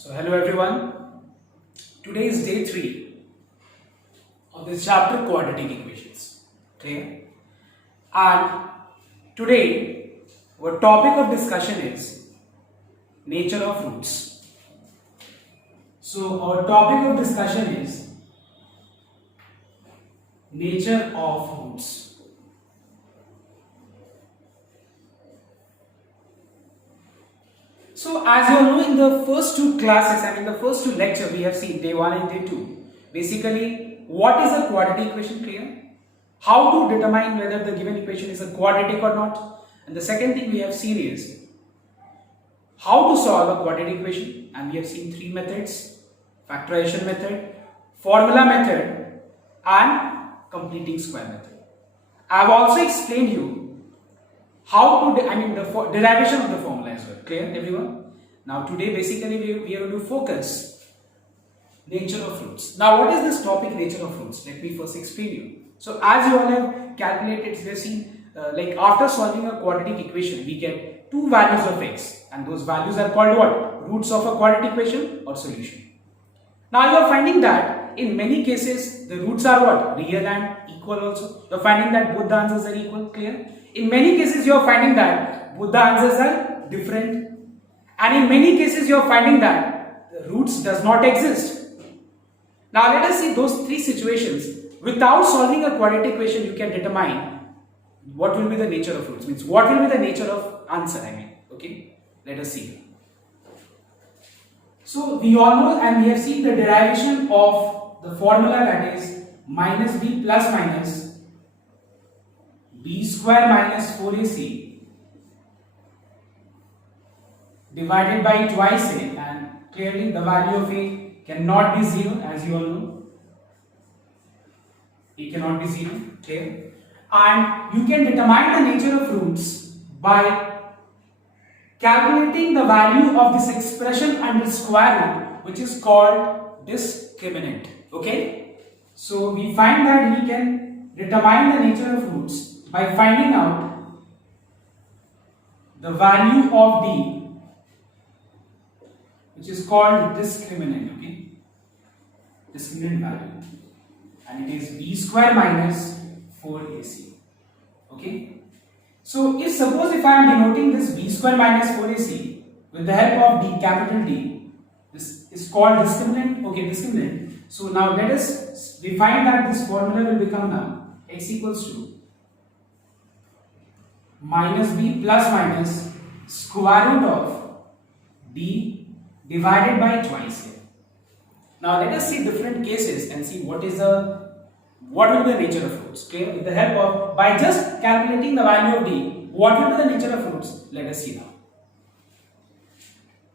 So hello everyone, today is day 3 of this chapter quadratic equations, okay? And today our topic of discussion is nature of roots. So our topic of discussion is nature of roots. So as you all know, in the first two classes, the first two lectures we have seen, day 1 and day 2, basically what is a quadratic equation, clear? How to determine whether the given equation is a quadratic or not. And the second thing we have seen is how to solve a quadratic equation, and we have seen 3 methods: factorization method, formula method and completing square method. I have also explained you how to, the derivation of the formula as well. Clear everyone? Now today basically we are going to focus nature of roots. Now what is this topic nature of roots? Let me first explain you. So as you all have calculated, we have seen like after solving a quadratic equation we get two values of x, and those values are called what? Roots of a quadratic equation or solution. Now you are finding that in many cases the roots are what? Real and equal also. You are finding that both the answers are equal. Clear? In many cases you are finding that both the answers are different, and in many cases you are finding that the roots does not exist. Now let us see those three situations. Without solving a quadratic equation you can determine what will be the nature of roots, means what will be the nature of answer, okay. Let us see. So we all know and we have seen the derivation of the formula, that is minus b plus minus b square minus 4ac divided by twice a, and clearly the value of a cannot be 0, as you all know. A cannot be 0, clear? And you can determine the nature of roots by calculating the value of this expression under square root, which is called discriminant, okay? So we find that we can determine the nature of roots by finding out the value of d, which is called discriminant, okay? Discriminant value, and it is b square minus 4ac, okay? So if suppose if I am denoting this b square minus 4ac with the help of d, capital D, this is called discriminant, okay, discriminant. So now let us define that this formula will become now x equals to minus b plus minus square root of d divided by twice a. Now let us see different cases and see what will be the nature of roots. Okay, with the help of, by just calculating the value of d, what will be the nature of roots? Let us see now.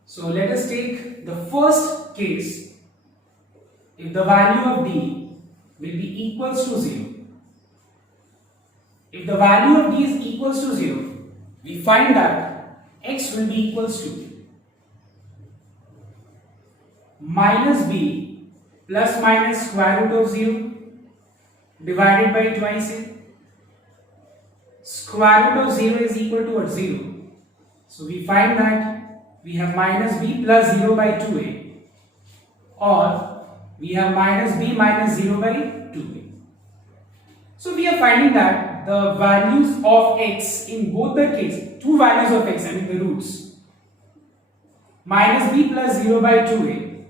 So let us take the first case. If the value of d will be equals to 0, if the value of d is equals to 0, we find that x will be equals to minus b plus minus square root of 0 divided by twice a. Square root of 0 is equal to what? 0. So we find that we have minus b plus 0 by 2a, or we have minus b minus 0 by 2a. So we are finding that the values of x in both the cases, two values of x, the roots, minus b plus 0 by 2a,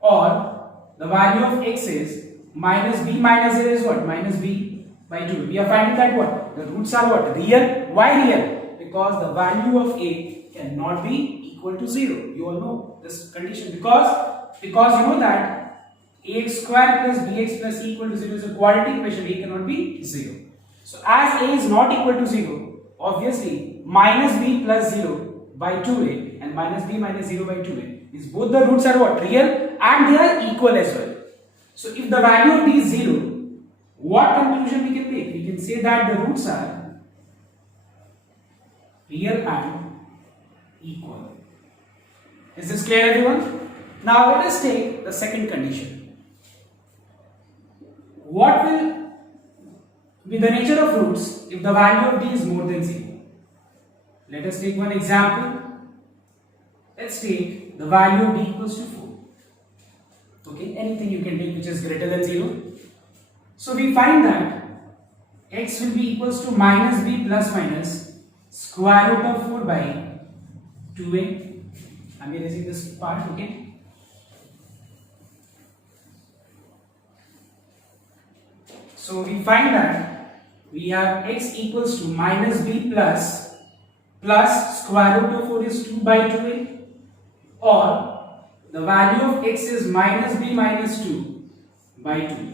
or the value of x is minus b minus 0 is what? Minus b by 2. We are finding that what? The roots are what? Real. Why real? Because the value of a cannot be equal to 0. You all know this condition, because you know that ax square plus bx plus c equal to 0 is a quadratic equation. A cannot be 0. So as a is not equal to 0, obviously minus b plus 0 by 2a and minus b minus 0 by 2a is both the roots are what? Real, and they are equal as well. So if the value of d is 0, what conclusion we can make? We can say that the roots are real and equal. Is this clear, everyone? Now let us take the second condition. What will be the nature of roots if the value of d is more than 0? Let us take one example. let's take the value of d equals to 4. Okay, anything you can take which is greater than 0. So we find that x will be equals to minus b plus minus square root of 4 by 2a. I'm erasing this part, okay. So we find that we have x equals to minus b plus square root of 4 is 2 by 2a, or the value of x is minus b minus 2 by 2a.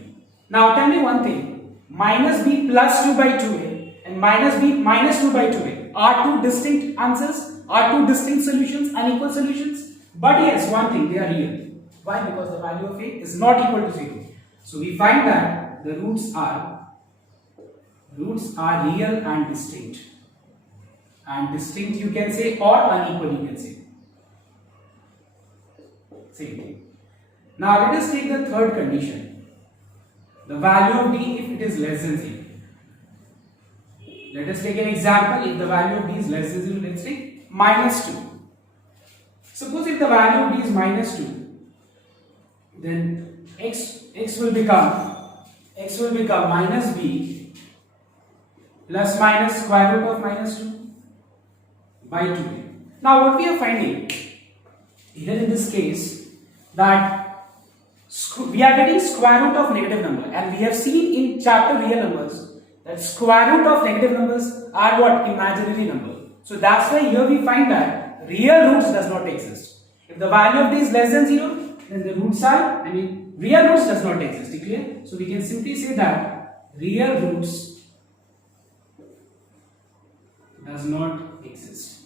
Now tell me one thing, minus b plus 2 by 2a and minus b minus 2 by 2a are two distinct answers, are two distinct solutions, unequal solutions. But yes, one thing, they are real. Why? Because the value of a is not equal to 0. So we find that the roots are real and distinct. And distinct you can say, or unequal you can say. Same thing. Now let us take the third condition. The value of d if it is less than 0. Let us take an example. If the value of d is less than 0, let's take minus 2. Suppose if the value of d is minus 2, then x will become minus b plus minus square root of minus 2 by 2a. Now what we are finding here in this case, that we are getting square root of negative number, and we have seen in chapter real numbers that square root of negative numbers are what? Imaginary number. So that's why here we find that real roots does not exist. If the value of d is less than 0, then the roots are, real roots does not exist. Clear? So we can simply say that real roots does not exist.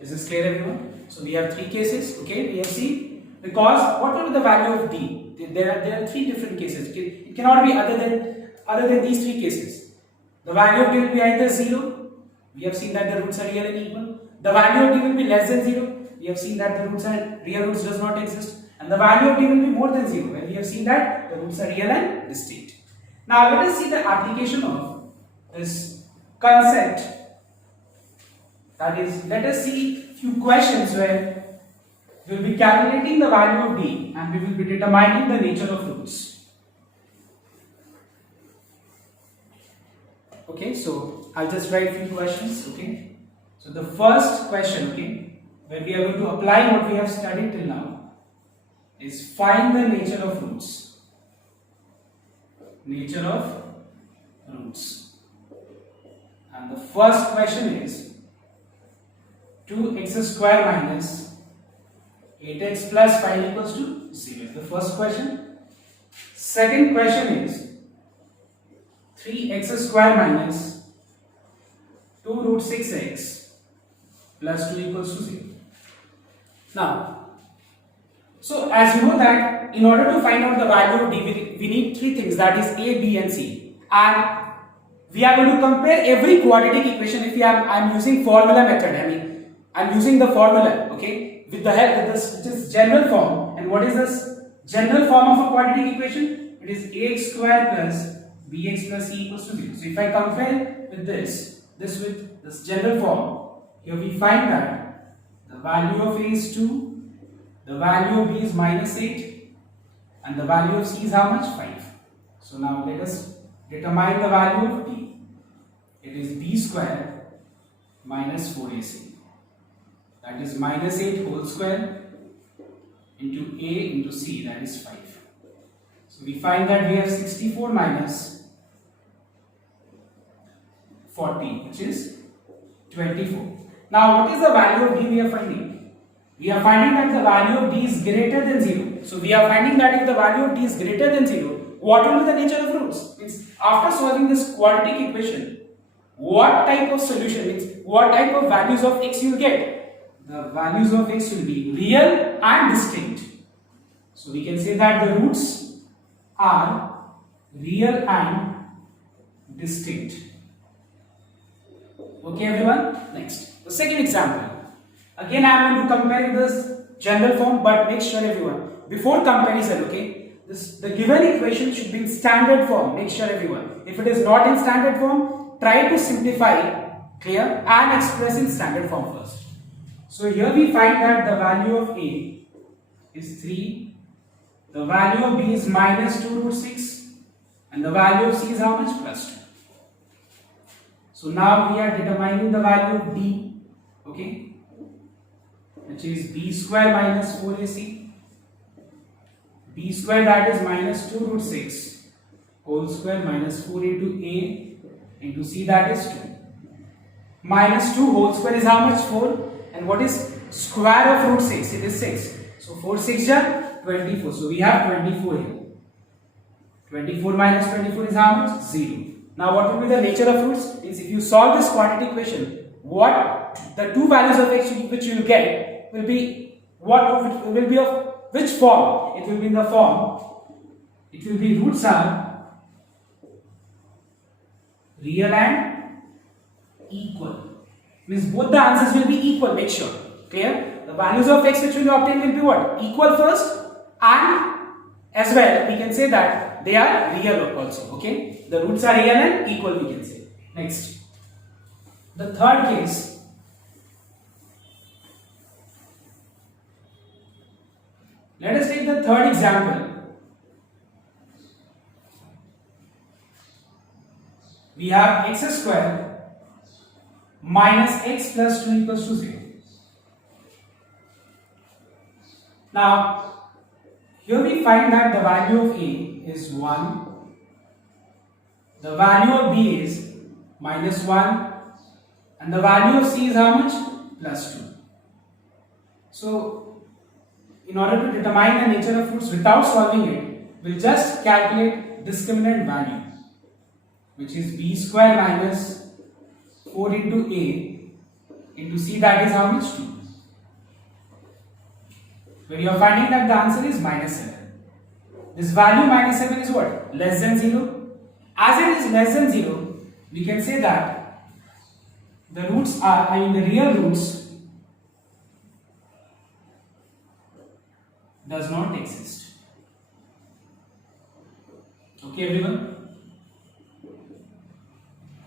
Is this clear, everyone? So we have three cases. Okay, we have seen. Because what will be the value of d? There are three different cases. It cannot be other than these three cases. The value of d will be either 0. We have seen that the roots are real and equal. The value of d will be less than 0. We have seen that the real roots does not exist. And the value of d will be more than 0. And we have seen that the roots are real and distinct. Now let us see the application of this concept. That is, let us see few questions where we will be calculating the value of d and we will be determining the nature of roots. Okay, so I'll just write few questions. Okay, so the first question, okay, where we are going to apply what we have studied till now, is find the nature of roots. Nature of roots. And the first question is 2x square minus 8x plus 5 equals to 0. The first question. Second question is 3x square minus 2 root 6x plus 2 equals to 0. Now, so as you know that in order to find out the value of d, we need three things, that is a, b and c. And we are going to compare every quadratic equation. If I'm using formula method, I'm using the formula, okay, with the help of this, which is general form. And what is this general form of a quadratic equation? It is ax square plus bx plus c equals to 0. So if I compare with this with this general form, here we find that the value of a is 2, the value of b is minus 8, and the value of c is how much? 5. So now let us determine the value of b. It is b square minus 4ac. That is minus 8 whole square into a into c, that is 5. So we find that we have 64 minus 40, which is 24. Now what is the value of d we are finding? We are finding that the value of d is greater than 0. So we are finding that if the value of d is greater than 0, what will be the nature of roots? Means after solving this quadratic equation, what type of solution, means what type of values of x you will get? The values of x will be real and distinct. So we can say that the roots are real and distinct. Okay, everyone? Next, the second example. Again, I am going to compare this general form, but make sure everyone, before comparison, okay, the given equation should be in standard form. Make sure everyone, if it is not in standard form, try to simplify, clear, and express in standard form first. So here we find that the value of A is 3, the value of B is minus 2 root 6, and the value of C is how much? Plus 2. So now we are determining the value of D, okay, which is B square minus 4AC. B square, that is minus 2 root 6 whole square minus 4 into A into C, that is 2. Minus 2 whole square is how much? 4. And what is square of root 6? It is 6. So 4 6 are 24. So we have 24 here. 24 minus 24 is how much? 0. Now what will be the nature of roots? Means if you solve this quadratic equation, what the two values of x which you will get will be what will be of which form? It will be in the form, it will be roots are real and equal. Means both the answers will be equal, make sure. Clear? The values of x which we will obtain will be what? Equal first, and as well we can say that they are real also. Okay? The roots are real and equal, we can say. Next. The third case. Let us take the third example. We have x square minus x plus 2 equals to 0. Now, here we find that the value of A is 1, the value of B is minus 1, and the value of C is how much? Plus 2. So, in order to determine the nature of roots without solving it, we'll just calculate discriminant value, which is B square minus 4 into A into C, that is how much? 2. Where you are finding that the answer is minus 7. This value minus 7 is what? Less than 0. As it is less than 0, we can say that the roots are, the real roots does not exist. Okay, everyone?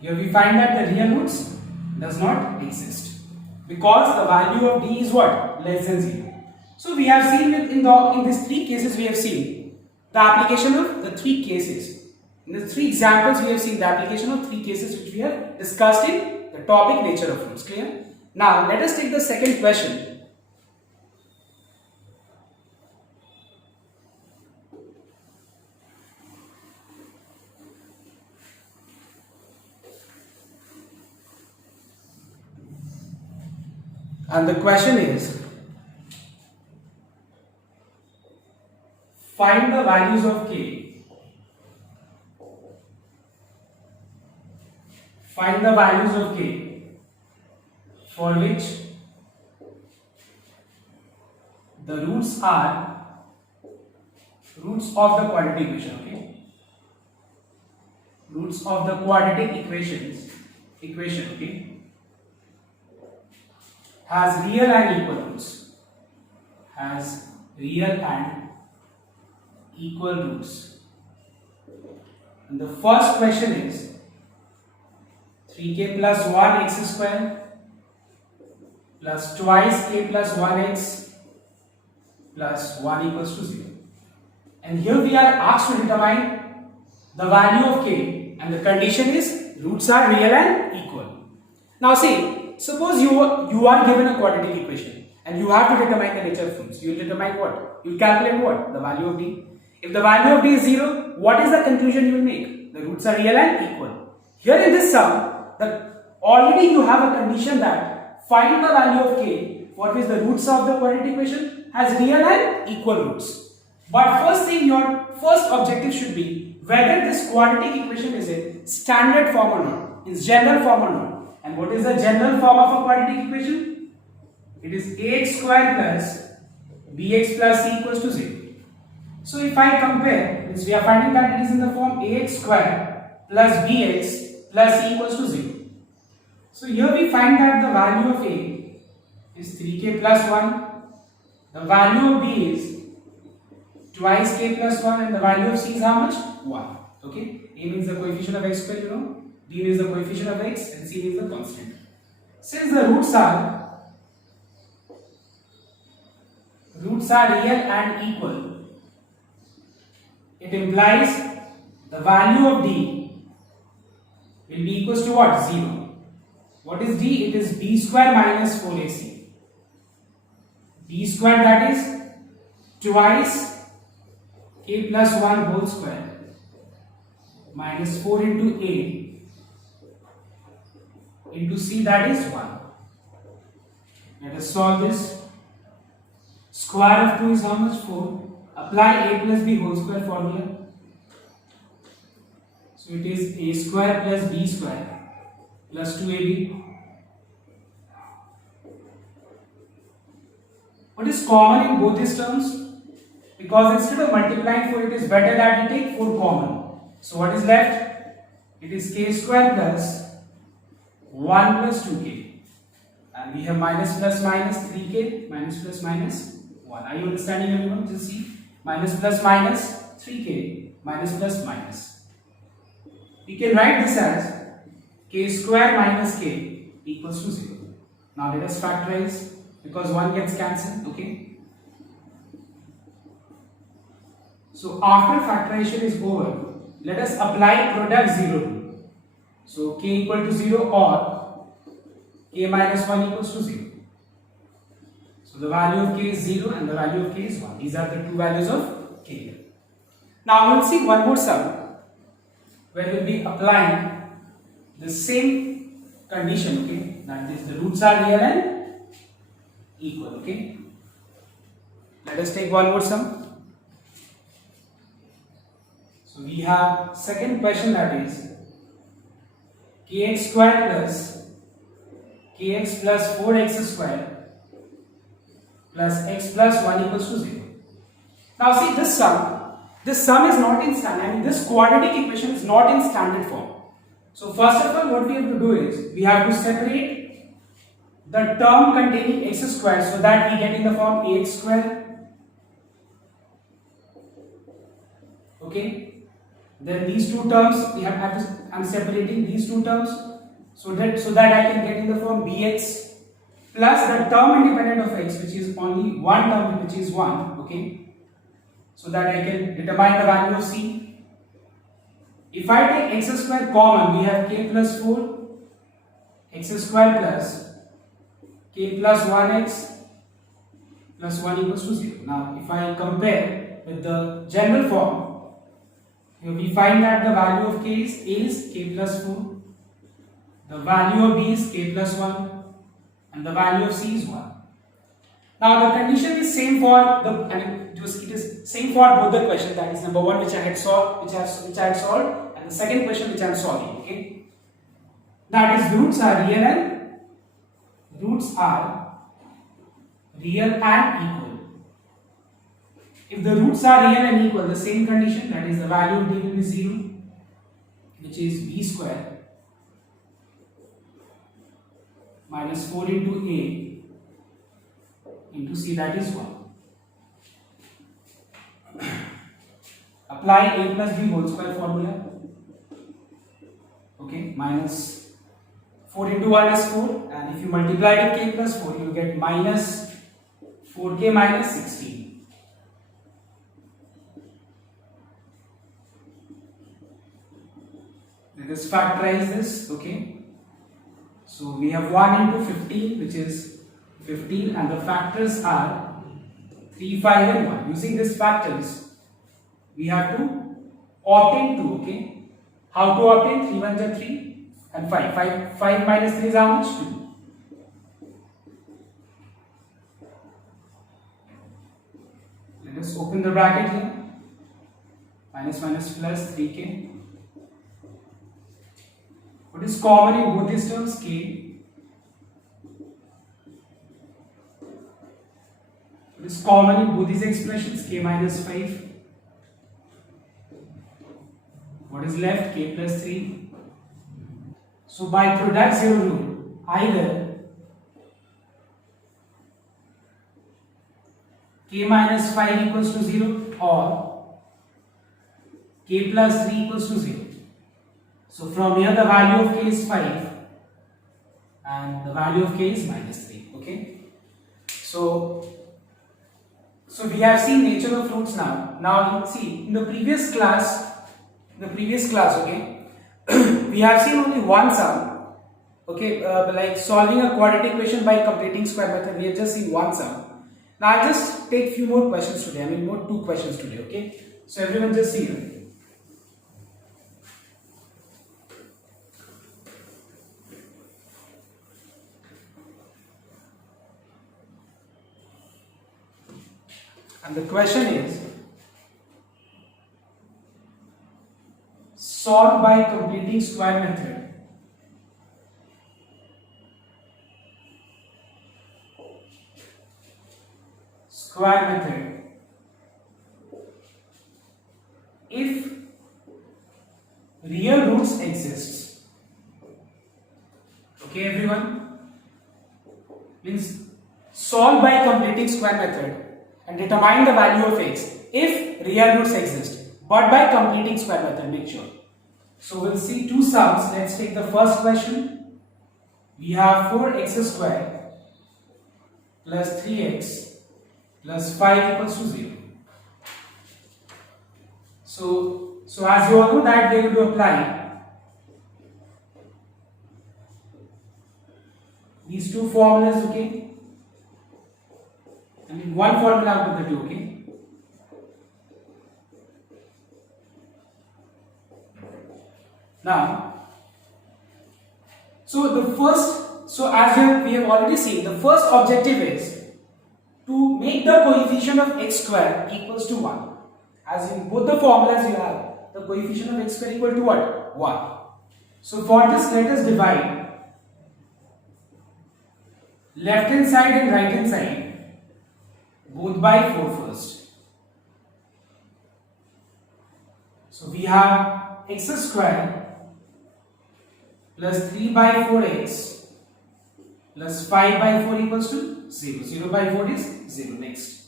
Here we find that the real roots does not exist because the value of D is what? Less than 0. So we have seen in these three cases we have seen the application of the three cases. In the three examples we have seen the application of three cases which we have discussed in the topic nature of roots. Clear? Now let us take the second question. And the question is, find the values of k. Find the values of k for which the roots are roots of the quadratic equation. Okay, roots of the quadratic equation. Okay, has real and equal roots. Has real and equal roots. And the first question is 3k plus 1 x square plus twice k plus 1x plus 1 equals to 0. And here we are asked to determine the value of k, and the condition is roots are real and equal. Now see, suppose you are given a quadratic equation and you have to determine the nature of roots. You will determine what? You will calculate what? The value of d. If the value of d is 0, what is the conclusion you will make? The roots are real and equal. Here in this sum, already you have a condition that find the value of k for which the roots of the quadratic equation has real and equal roots. But first thing, your first objective should be whether this quadratic equation is in standard form or not, is general form or not. And what is the general form of a quadratic equation? It is ax square plus bx plus c equals to 0. So if I compare, means we are finding that it is in the form ax square plus bx plus c equals to 0. So here we find that the value of a is 3k plus 1, the value of b is twice k plus 1, and the value of c is how much? 1. Okay, a means the coefficient of x square, you know, b means the coefficient of x, and c means the constant. Since the roots are roots are real and equal, it implies the value of d will be equals to what? 0. What is d? It is b square minus 4ac. b square, that is twice a plus 1 whole square minus 4 into a into c, that is 1. Let us solve this. Square of 2 is how much? 4. Apply a plus b whole square formula. So it is a square plus b square plus 2ab. What is common in both these terms? Because instead of multiplying 4, it is better that we take 4 common. So what is left? It is k square plus 1 plus 2k. And we have minus plus minus 3k, minus plus minus 1. Are you understanding, everyone? Just see. Minus plus minus 3k, minus plus minus. We can write this as k square minus k equals to 0. Now let us factorize, because 1 gets cancelled, okay? So after factorization is over, let us apply product 0 rule. So k equal to 0 or k minus 1 equals to 0. So the value of k is 0 and the value of k is 1. These are the two values of k. Now we will see one more sum where we will be applying the same condition, okay? That is, the roots are real and equal, okay? Let us take one more sum. So we have second question, that is kx square plus kx plus 4x square plus x plus 1 equals to 0. Now see, this sum is not in standard, I mean this quadratic equation is not in standard form. So first of all, what we have to do is, we have to separate the term containing x square so that we get in the form ax square. Okay. Then these two terms, I am separating these two terms so that I can get in the form bx plus the term independent of x, which is only one term, which is 1, okay, so that I can determine the value of c. If I take x square common, we have k plus 4 x square plus k plus 1x plus 1 equals to 0. Now if I compare with the general form, we find that the value of k is k plus 4, the value of b is k plus 1, and the value of c is 1. Now the condition is same for it is same for both the questions, that is number 1 which I had solved, and the second question which I am solving, okay? That is, roots are real and equal. If the roots are real and equal, the same condition, that is the value of d will be 0, which is b square minus 4 into a into c, that is 1. Apply a plus b whole square formula, okay, minus 4 into 1 is 4, and if you multiply with k plus 4, you get minus 4k minus 16. Let us factorize this, okay? So we have 1 into 15, which is 15, and the factors are 3, 5 and 1. Using these factors, we have to obtain 2, okay? How to obtain? 3 1s are 3 and 5. 5 minus 3 is how much? 2. Let us open the bracket here. Minus minus plus 3k. What is common in both these terms? K. What is common in both these expressions? K minus 5. What is left? K plus 3. So by product 0 rule, either k minus 5 equals to 0 or k plus 3 equals to 0. So from here the value of k is 5 and the value of k is minus 3, okay? So So we have seen nature of roots now. Now you see in the previous class, okay, we have seen only one sum. Okay, like solving a quadratic equation by completing square method. We have just seen one sum. Now I'll just take few more questions today. I mean more 2 questions today. Okay, so everyone just see here. And the question is, solve by completing square method. Square method if real roots exist. Okay, everyone? Means solve by completing square method and determine the value of x if real roots exist, but by completing square method, make sure. So we'll see 2 sums. Let's take the first question. We have 4x squared plus 3x plus 5 equals to 0. So as you all know that we are going to apply these 2 formulas, okay? I mean one formula out of the 2, okay? Now, so as we have already seen, the first objective is to make the coefficient of x square equals to 1. As in both the formulas you have the coefficient of x square equal to what? 1. So for this, let us divide left hand side and right hand side both by 4 first. So we have x square plus 3 by 4x plus 5 by 4 equals to 0. 0 by 4 is 0. Next.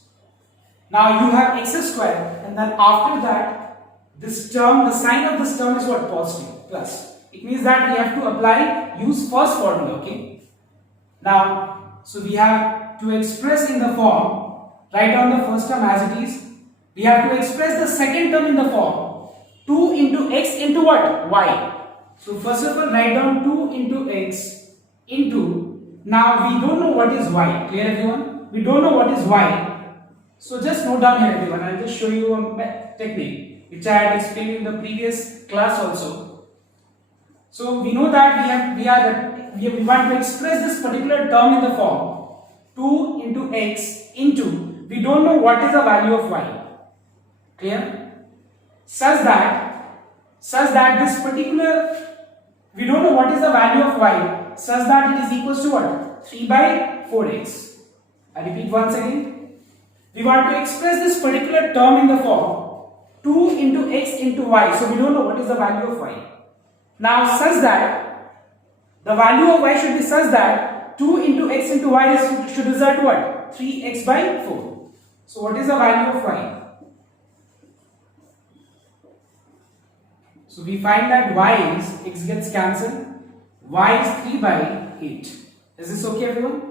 Now you have x square, and then after that this term, the sign of this term is what? Positive, plus. It means that we have to use first formula, okay? Now, so we have to express in the form, write down the first term as it is. We have to express the second term in the form 2 into x into what? Y. So first of all, write down 2 into x into, now we don't know what is y. Clear everyone? We don't know what is y. So just note down here everyone. I'll just show you a technique which I had explained in the previous class also. So we know that we want to express this particular term in the form 2 into x into, we don't know what is the value of y. Clear? Such that this particular, we don't know what is the value of y, such that it is equals to what? 3 by 4x. I repeat once again. We want to express this particular term in the form 2 into x into y. So we don't know what is the value of y. Now such that the value of y should be such that 2 into x into y should result to what? 3x by 4. So what is the value of y? So we find that y is, x gets cancelled, y is 3 by 8. Is this okay everyone?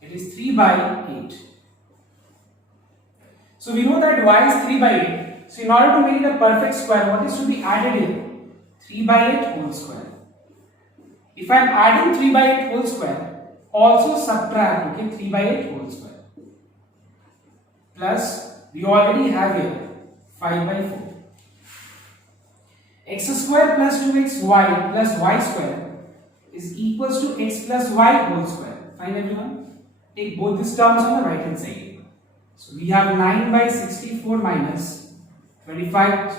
It is 3 by 8. So we know that y is 3 by 8. So in order to make it a perfect square, what is to be added here? 3 by 8 whole square. If I am adding 3 by 8 whole square, also subtract, okay, 3 by 8 whole square. Plus, we already have here 5 by 4. X square plus 2xy plus y square is equals to x plus y whole square. Fine everyone? Take both these terms on the right hand side. So we have 9 by 64 minus 25,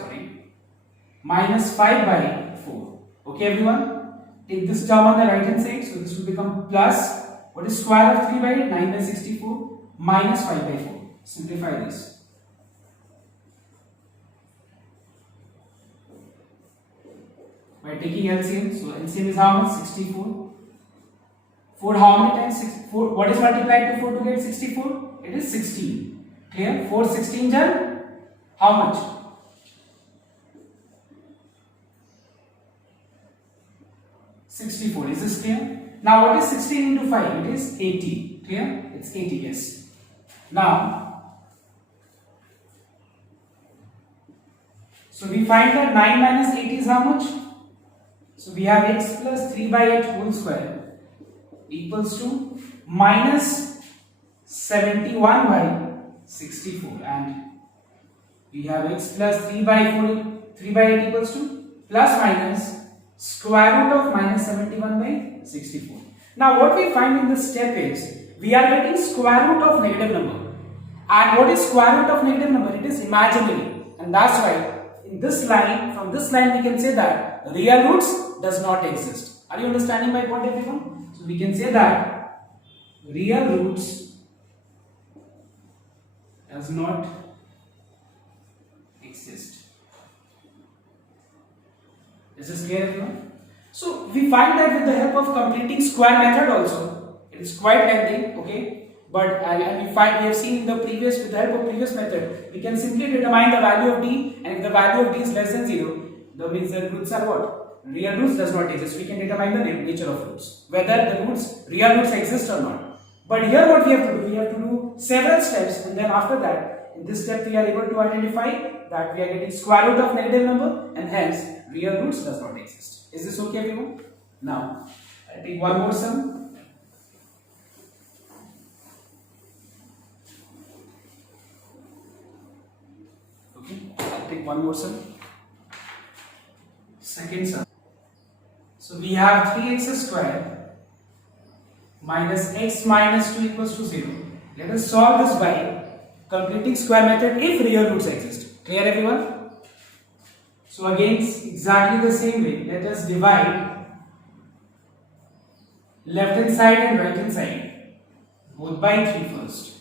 minus 5 by 4. Okay everyone? Take this term on the right hand side. So this will become plus, what is square of 3 by 8? 9 by 64 minus 5 by 4. Simplify this. By taking LCM, so LCM is how much? 64. 4 how many times? 4. What is multiplied to 4 to get 64? It is 16. Clear? 4 16 are how much? 64. Is this clear? Now what is 16 into 5? It is 80. Clear? It's 80, yes. Now So we find that 9 minus 8 is how much? So we have x plus 3 by 8 whole square equals to minus 71 by 64, and we have x plus 3 by 8 equals to plus minus square root of minus 71 by 64. Now what we find in this step is we are getting square root of negative number, and what is square root of negative number? It is imaginary, and that's why in this line, from this line we can say that real roots does not exist. Are you understanding my point, everyone? So we can say that real roots does not exist. Is this clear, everyone? So we find that with the help of completing square method also, it is quite lengthy, okay? But and we have seen in the previous, with the help of previous method, we can simply determine the value of d, and if the value of d is less than 0, that means the roots are what? Real roots does not exist. We can determine the nature of roots, whether the real roots exist or not. But here what we have to do, we have to do several steps, and then after that, in this step we are able to identify that we are getting square root of negative number, and hence real roots does not exist. Is this okay, everyone? Now, I take one more sum. I'll take one more sum. Second sum. So we have 3x square minus x minus 2 equals to 0. Let us solve this by completing square method if real roots exist. Clear, everyone? So again, exactly the same way. Let us divide left hand side and right hand side both by 3 first.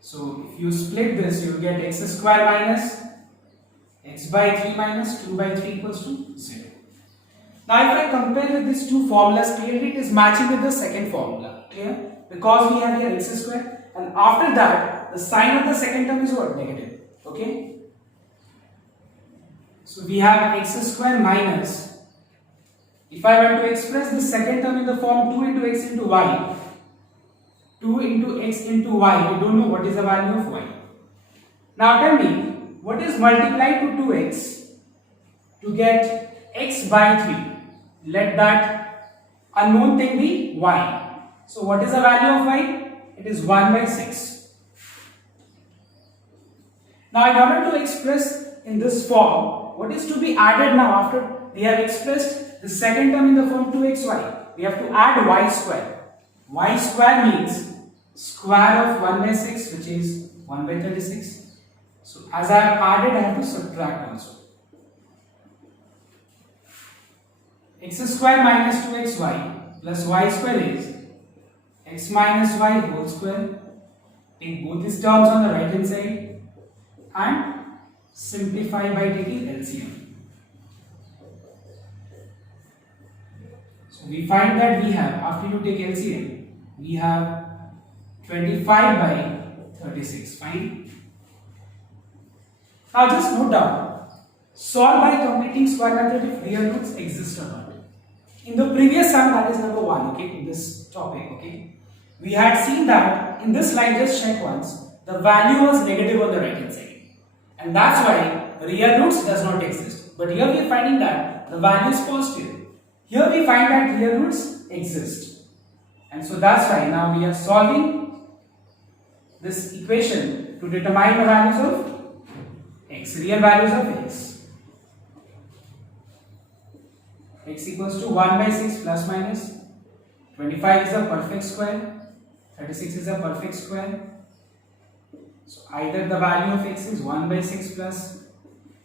So if you split this, you will get x square minus x by 3 minus 2 by 3 equals to 0. Now if I compare with these two formulas, clearly it is matching with the second formula. Clear? Because we have here x square, and after that the sign of the second term is what? Negative. Okay? So we have x square minus, if I were to express the second term in the form 2 into x into y, 2 into x into y, we don't know what is the value of y. Now tell me, what is multiplied to 2x to get x by 3? Let that unknown thing be y. So what is the value of y? It is 1 by 6. Now in order to express in this form, what is to be added now after we have expressed the second term in the form 2xy? We have to add y square. Y square means square of 1 by 6, which is 1 by 36. So as I have added, I have to subtract also. X square minus 2xy plus y square is x minus y whole square. Take both these terms on the right hand side and simplify by taking LCM. So we find that we have, after you take LCM, we have 25 by 36. Fine. Now just note down, solve by completing square method if real roots exist or not. In the previous sum, that is number 1, okay, in this topic, okay, we had seen that in this line, just check once, the value was negative on the right hand side, and that's why real roots does not exist. But here we are finding that the value is positive. Here we find that real roots exist, and so that's why now we are solving this equation to determine the values of x, real values of x. X equals to 1 by 6 plus minus 25 is a perfect square, 36 is a perfect square. So either the value of x is 1 by 6 plus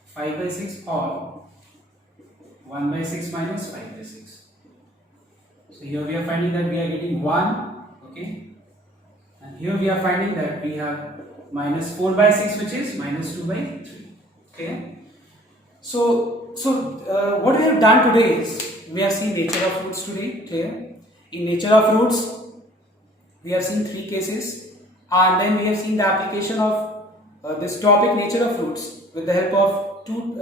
5 by 6 or 1 by 6 minus 5 by 6. So here we are finding that we are getting 1, okay, and here we are finding that we have minus 4 by 6, which is minus 2 by 3. Okay. So what we have done today is we have seen nature of roots today. Clear? In nature of roots, we have seen 3 cases, and then we have seen the application of this topic nature of roots with the help of two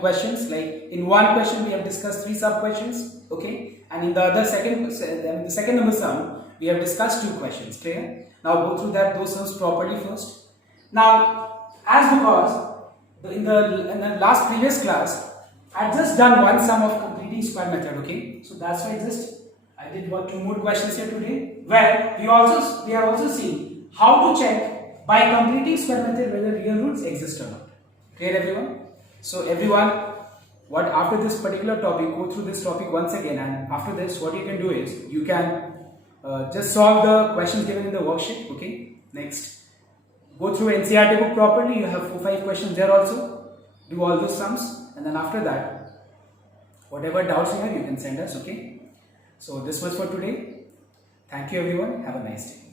questions. Like in one question we have discussed 3 sub questions, okay, and in the other second number sum we have discussed 2 questions. Clear? Now go through those sums properly first. Now, as because in the last previous class, I had just done one sum of completing square method. Okay, so that's why I did what 2 more questions here today, where we have also seen how to check by completing square method whether real roots exist or not. Clear, everyone? So everyone, what after this particular topic, go through this topic once again, and after this, what you can do is you can just solve the questions given in the worksheet. Okay. Next, go through NCERT book properly. You have 4-5 questions there also. Do all those sums, and then after that, whatever doubts you have, you can send us. Okay. So this was for today. Thank you, everyone. Have a nice day.